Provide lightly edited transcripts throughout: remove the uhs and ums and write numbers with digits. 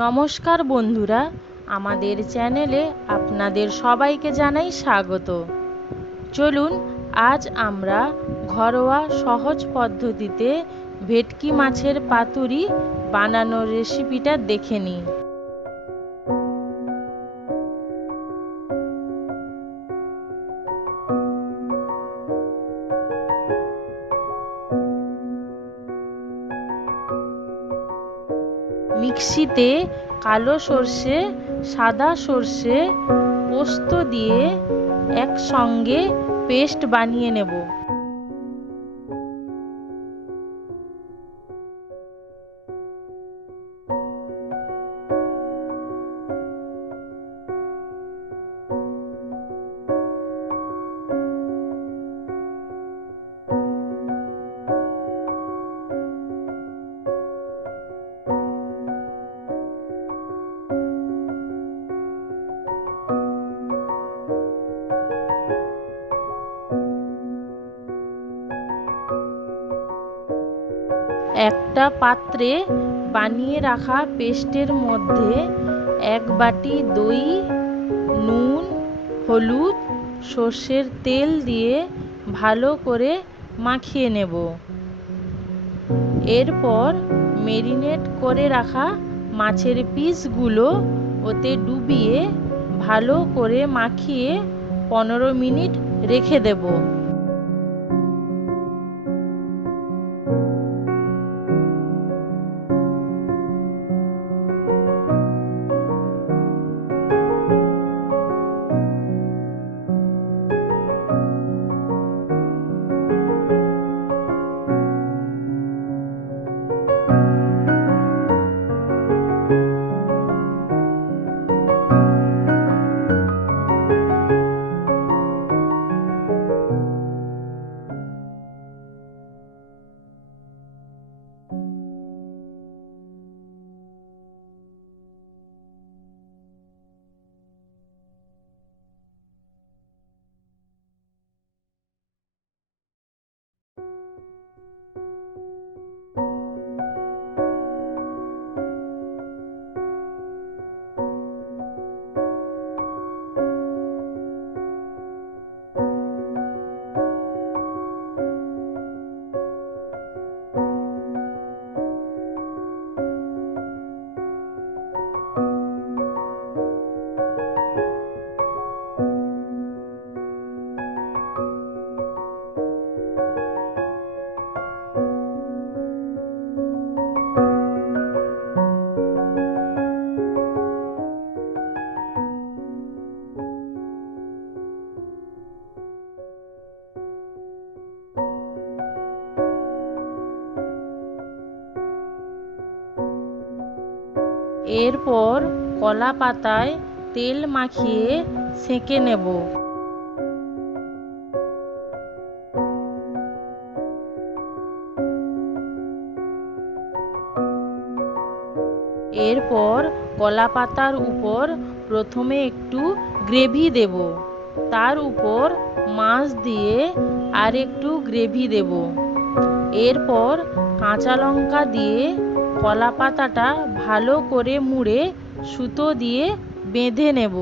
নমস্কার বন্ধুরা, আমাদের চ্যানেলে আপনাদের সবাইকে জানাই স্বাগত। চলুন আজ আমরা ঘরোয়া সহজ পদ্ধতিতে ভেটকি মাছের পাতুরি বানানোর রেসিপিটা দেখে নিই। মিক্সিতে কালো সর্ষে, সাদা সর্ষে, পোস্ত দিয়ে একসঙ্গে পেস্ট বানিয়ে নেব। একটা পাত্রে বানিয়ে রাখা পেস্টের মধ্যে এক বাটি দই, নুন, হলুদ, সর্ষের তেল দিয়ে ভালো করে মাখিয়ে নেব। এরপর ম্যারিনেট করে রাখা মাছের পিসগুলো ওতে ডুবিয়ে ভালো করে মাখিয়ে 15 মিনিট রেখে দেব। এরপর কলা পাতায় তেল মাখিয়ে সেঁকে নেব। এরপর কলা পাতার উপর প্রথমে একটু গ্রেভি দেব, তার উপর মাছ দিয়ে আর একটু গ্রেভি দেব। এরপর কাঁচা লঙ্কা দিয়ে কলা পাতাটা ভালো করে মুড়ে সুতো দিয়ে বেঁধে নেব।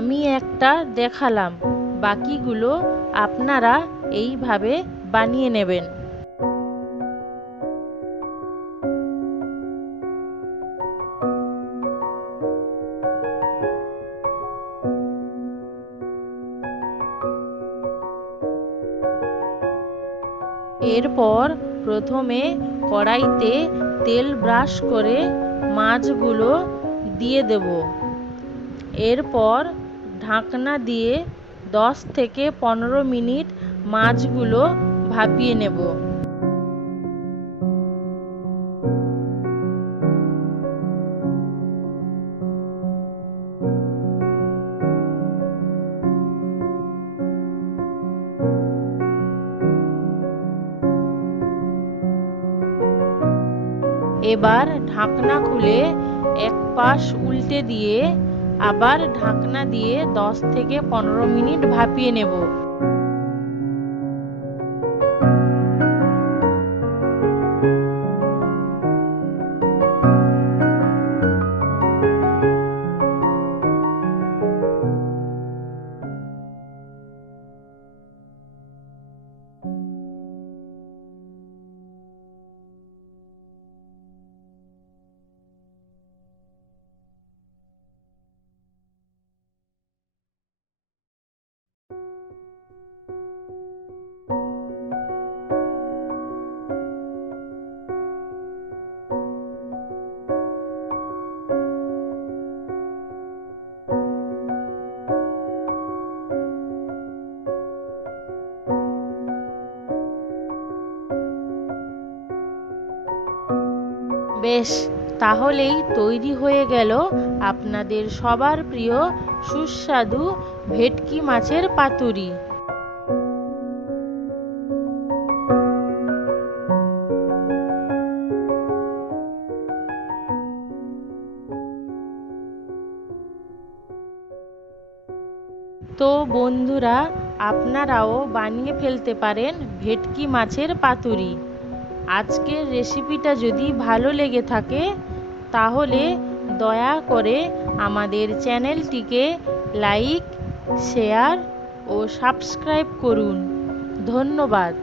আমি একটা দেখালাম, বাকিগুলো আপনারা এইভাবে বানিয়ে নেবেন। এরপর প্রথমে কড়াইতে তেল ব্রাশ করে মাছগুলো দিয়ে দেব। এরপর ঢাকনা দিয়ে 10 থেকে 15 মিনিট মাছগুলো ভাপিয়ে নেব। এবার ঢাকনা খুলে এক পাশ উল্টে দিয়ে আবার ঢাকনা দিয়ে 10 থেকে 15 মিনিট ভাপিয়ে নেব। বেশ, তাহলেই তৈরি হয়ে গেল আপনাদের সবার প্রিয় সুস্বাদু ভেটকি মাছের পাতুরি। তো বন্ধুরা, আপনারাও বানিয়ে ফেলতে পারেন ভেটকি মাছের পাতুরি। আজকের রেসিপিটা যদি ভালো লেগে থাকে তাহলে দয়া করে আমাদের চ্যানেলটিকে লাইক, শেয়ার ও সাবস্ক্রাইব করুন। ধন্যবাদ।